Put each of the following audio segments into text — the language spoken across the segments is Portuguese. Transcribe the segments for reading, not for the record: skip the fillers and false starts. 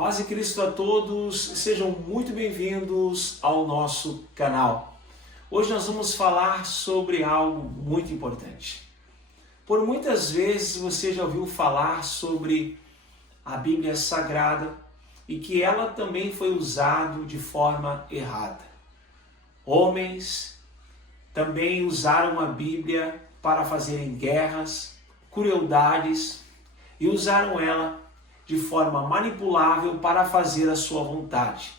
Paz e Cristo a todos, sejam muito bem-vindos ao nosso canal. Hoje nós vamos falar sobre algo muito importante. Por muitas vezes você já ouviu falar sobre a Bíblia Sagrada e que ela também foi usada de forma errada. Homens também usaram a Bíblia para fazerem guerras, crueldades e usaram ela de forma manipulável para fazer a sua vontade.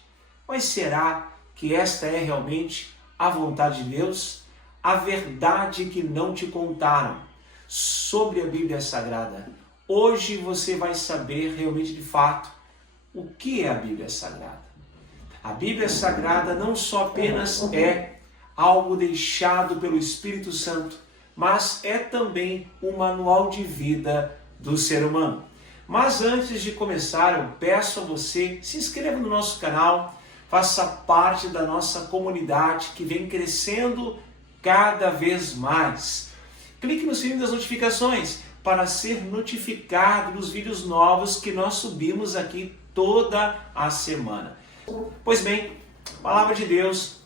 Mas será que esta é realmente a vontade de Deus? A verdade que não te contaram sobre a Bíblia Sagrada. Hoje você vai saber realmente de fato o que é a Bíblia Sagrada. A Bíblia Sagrada não só apenas é algo deixado pelo Espírito Santo, mas é também um manual de vida do ser humano. Mas antes de começar, eu peço a você, se inscreva no nosso canal, faça parte da nossa comunidade que vem crescendo cada vez mais. Clique no sininho das notificações para ser notificado dos vídeos novos que nós subimos aqui toda a semana. Pois bem, a palavra de Deus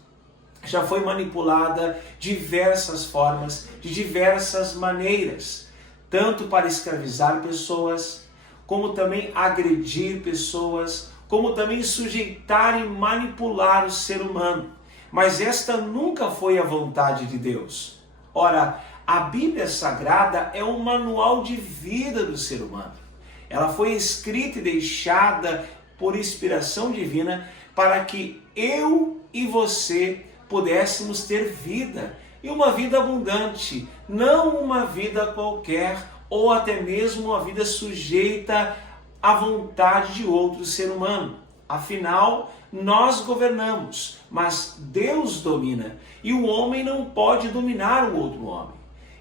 já foi manipulada de diversas formas, de diversas maneiras, tanto para escravizar pessoas, como também agredir pessoas, como também sujeitar e manipular o ser humano. Mas esta nunca foi a vontade de Deus. Ora, a Bíblia Sagrada é um manual de vida do ser humano. Ela foi escrita e deixada por inspiração divina para que eu e você pudéssemos ter vida, e uma vida abundante, não uma vida qualquer, ou até mesmo uma vida sujeita à vontade de outro ser humano. Afinal, nós governamos, mas Deus domina, e o homem não pode dominar o outro homem.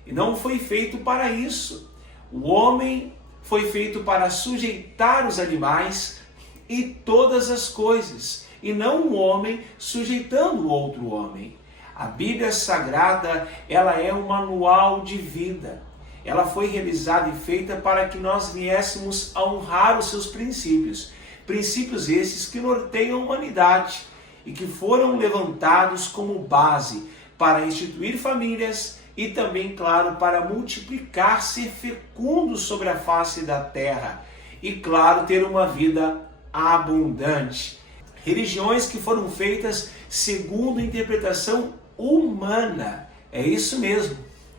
E não foi feito para isso. O homem foi feito para sujeitar os animais e todas as coisas, e não o homem sujeitando o outro homem. A Bíblia Sagrada, ela é um manual de vida. Ela foi realizada e feita para que nós viéssemos a honrar os seus princípios. Princípios esses que norteiam a humanidade e que foram levantados como base para instituir famílias e também, claro, para multiplicar, ser fecundo sobre a face da terra e, claro, ter uma vida abundante. Religiões que foram feitas segundo a interpretação humana. É isso mesmo,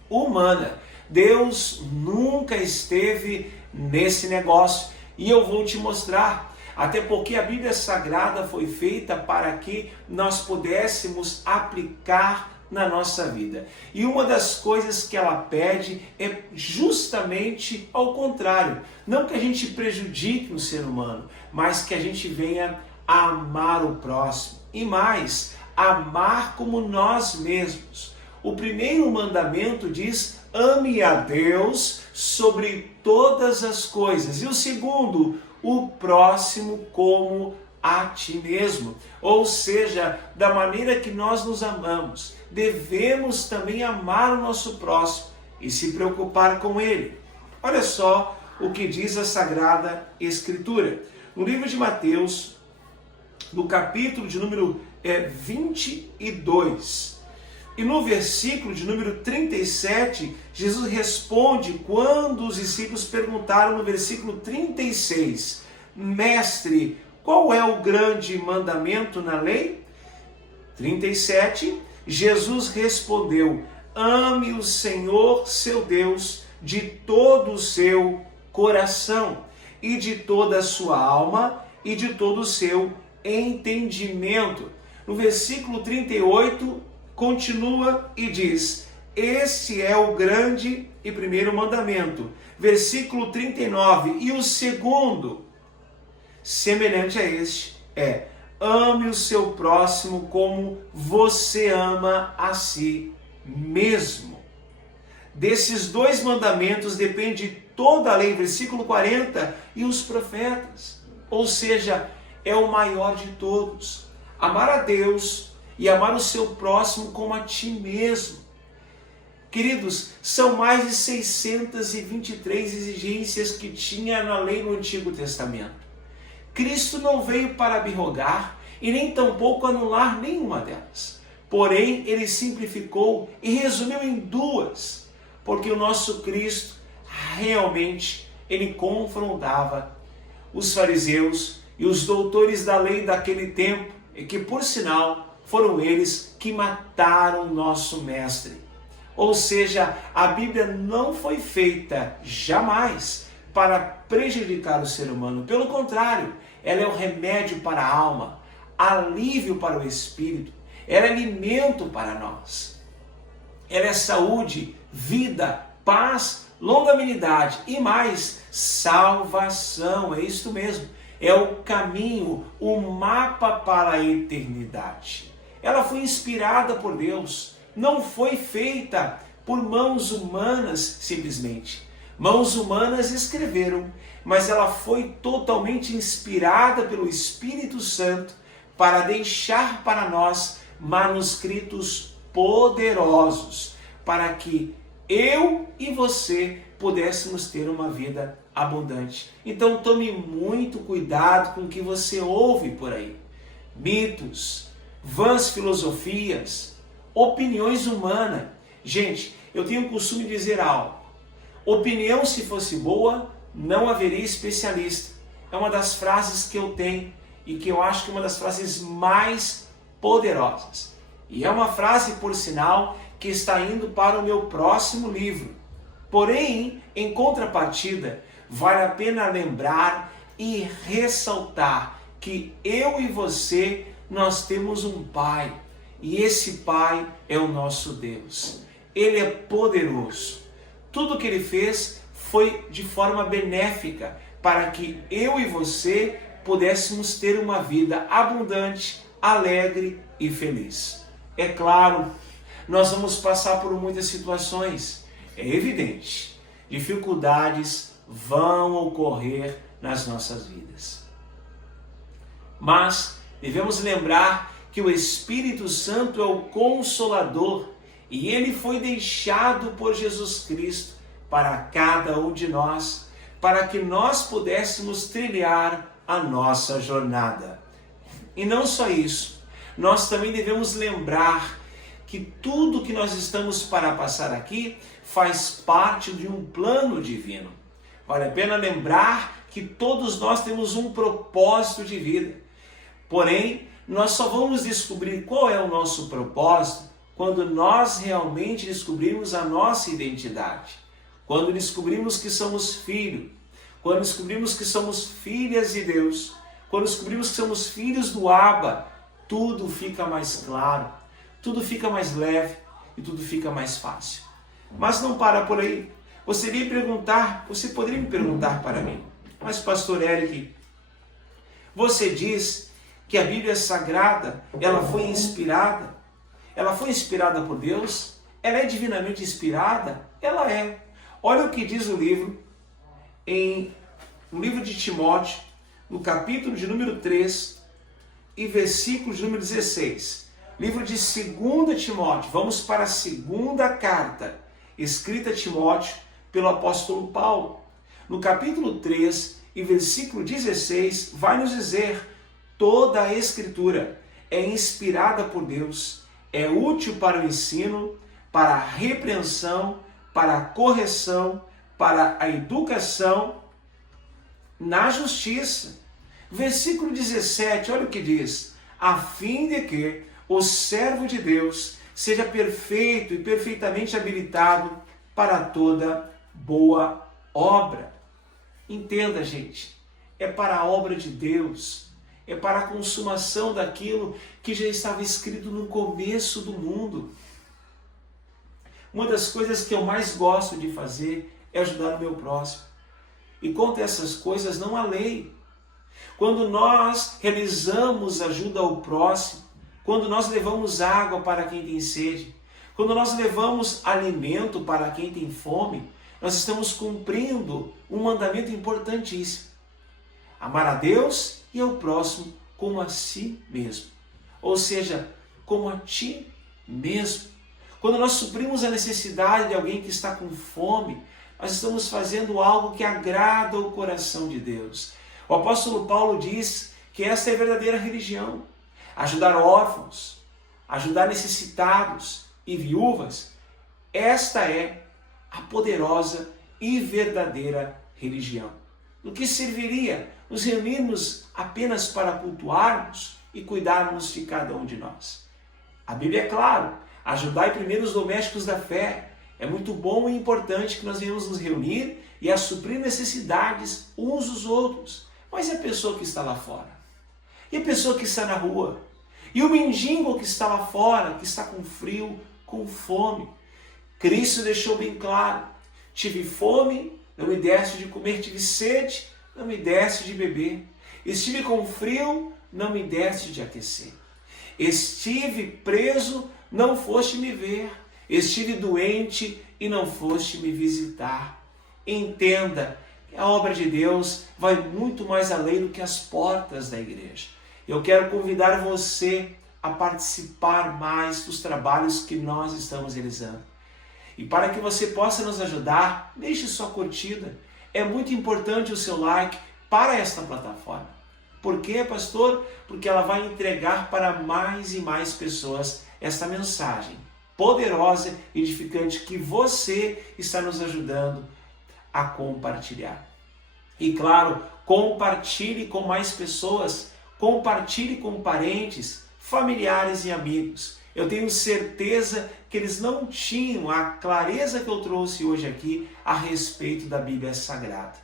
humana. Deus nunca esteve nesse negócio e eu vou te mostrar. Até porque a Bíblia Sagrada foi feita para que nós pudéssemos aplicar na nossa vida. E uma das coisas que ela pede é justamente ao contrário. Não que a gente prejudique o ser humano, mas que a gente venha a amar o próximo. E mais, amar como nós mesmos. O primeiro mandamento diz: ame a Deus sobre todas as coisas. E o segundo, o próximo como a ti mesmo. Ou seja, da maneira que nós nos amamos, devemos também amar o nosso próximo e se preocupar com ele. Olha só o que diz a Sagrada Escritura. No livro de Mateus, no capítulo de número 22, e no versículo de número 37, Jesus responde quando os discípulos perguntaram no versículo 36, Mestre, qual é o grande mandamento na lei? 37, Jesus respondeu, ame o Senhor seu Deus de todo o seu coração e de toda a sua alma e de todo o seu entendimento. No versículo 38, continua e diz, este é o grande e primeiro mandamento. Versículo 39, e o segundo, semelhante a este, é, ame o seu próximo como você ama a si mesmo. Desses dois mandamentos depende toda a lei, versículo 40, e os profetas. Ou seja, é o maior de todos. Amar a Deus e amar o seu próximo como a ti mesmo. Queridos, são mais de 623 exigências que tinha na lei no Antigo Testamento. Cristo não veio para abrogar e nem tampouco anular nenhuma delas. Porém, ele simplificou e resumiu em duas, porque o nosso Cristo realmente ele confrontava os fariseus e os doutores da lei daquele tempo, e que por sinal foram eles que mataram o nosso mestre. Ou seja, a Bíblia não foi feita jamais para prejudicar o ser humano. Pelo contrário, ela é o remédio para a alma, alívio para o espírito, ela é alimento para nós. Ela é saúde, vida, paz, longanimidade e mais, salvação. É isto mesmo. É o caminho, o mapa para a eternidade. Ela foi inspirada por Deus. Não foi feita por mãos humanas simplesmente. Mãos humanas escreveram, mas ela foi totalmente inspirada pelo Espírito Santo para deixar para nós manuscritos poderosos, para que eu e você pudéssemos ter uma vida abundante. Então tome muito cuidado com o que você ouve por aí. Mitos, vãs filosofias, opiniões humanas. Gente, eu tenho o costume de dizer algo. Opinião, se fosse boa, não haveria especialista. É uma das frases que eu tenho e que eu acho que é uma das frases mais poderosas. E é uma frase, por sinal, que está indo para o meu próximo livro. Porém, em contrapartida, vale a pena lembrar e ressaltar que eu e você, nós temos um Pai. E esse Pai é o nosso Deus. Ele é poderoso. Tudo que Ele fez foi de forma benéfica para que eu e você pudéssemos ter uma vida abundante, alegre e feliz. É claro, nós vamos passar por muitas situações. É evidente, dificuldades vão ocorrer nas nossas vidas. Mas devemos lembrar que o Espírito Santo é o Consolador e ele foi deixado por Jesus Cristo para cada um de nós, para que nós pudéssemos trilhar a nossa jornada. E não só isso, nós também devemos lembrar que tudo que nós estamos para passar aqui faz parte de um plano divino. Vale a pena lembrar que todos nós temos um propósito de vida. Porém, nós só vamos descobrir qual é o nosso propósito quando nós realmente descobrirmos a nossa identidade. Quando descobrimos que somos filhos, quando descobrimos que somos filhas de Deus, quando descobrimos que somos filhos do Abba, tudo fica mais claro, tudo fica mais leve e tudo fica mais fácil. Mas não para por aí. Você poderia me perguntar para mim, mas pastor Eric, você diz que a Bíblia Sagrada, ela foi inspirada por Deus? Ela é divinamente inspirada? Ela é. Olha o que diz o livro, no livro de Timóteo, no capítulo de número 3 e versículo de número 16. Livro de 2 Timóteo, vamos para a segunda carta, escrita a Timóteo pelo apóstolo Paulo. No capítulo 3 e versículo 16, vai nos dizer: toda a Escritura é inspirada por Deus, é útil para o ensino, para a repreensão, para a correção, para a educação na justiça. Versículo 17, olha o que diz: a fim de que o servo de Deus seja perfeito e perfeitamente habilitado para toda boa obra. Entenda, gente, é para a obra de Deus, é para a consumação daquilo que já estava escrito no começo do mundo. Uma das coisas que eu mais gosto de fazer é ajudar o meu próximo. E contra essas coisas não há lei. Quando nós realizamos ajuda ao próximo, quando nós levamos água para quem tem sede, quando nós levamos alimento para quem tem fome, nós estamos cumprindo um mandamento importantíssimo: amar a Deus e ao próximo como a si mesmo. Ou seja, como a ti mesmo. Quando nós suprimos a necessidade de alguém que está com fome, nós estamos fazendo algo que agrada o coração de Deus. O apóstolo Paulo diz que essa é a verdadeira religião. Ajudar órfãos, ajudar necessitados e viúvas. Esta é a poderosa e verdadeira religião. Do que serviria nos reunirmos apenas para cultuarmos e cuidarmos de cada um de nós? A Bíblia é clara, ajudai primeiro os domésticos da fé. É muito bom e importante que nós venhamos nos reunir e a suprir necessidades uns dos outros. Mas e a pessoa que está lá fora? E a pessoa que está na rua? E o mendigo que está lá fora, que está com frio, com fome? Cristo deixou bem claro: tive fome, não me deste de comer, tive sede, não me deste de beber. Estive com frio, não me deste de aquecer. Estive preso, não foste me ver. Estive doente e não foste me visitar. Entenda que a obra de Deus vai muito mais além do que as portas da igreja. Eu quero convidar você a participar mais dos trabalhos que nós estamos realizando. E para que você possa nos ajudar, deixe sua curtida. É muito importante o seu like para esta plataforma. Por quê, pastor? Porque ela vai entregar para mais e mais pessoas esta mensagem poderosa e edificante que você está nos ajudando a compartilhar. E claro, compartilhe com mais pessoas, compartilhe com parentes, familiares e amigos. Eu tenho certeza que eles não tinham a clareza que eu trouxe hoje aqui a respeito da Bíblia Sagrada,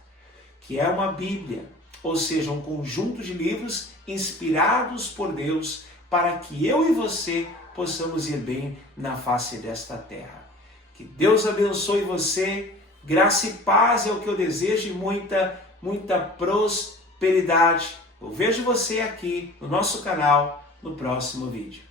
que é uma Bíblia, ou seja, um conjunto de livros inspirados por Deus para que eu e você possamos ir bem na face desta terra. Que Deus abençoe você, graça e paz é o que eu desejo e muita prosperidade. Eu vejo você aqui no nosso canal no próximo vídeo.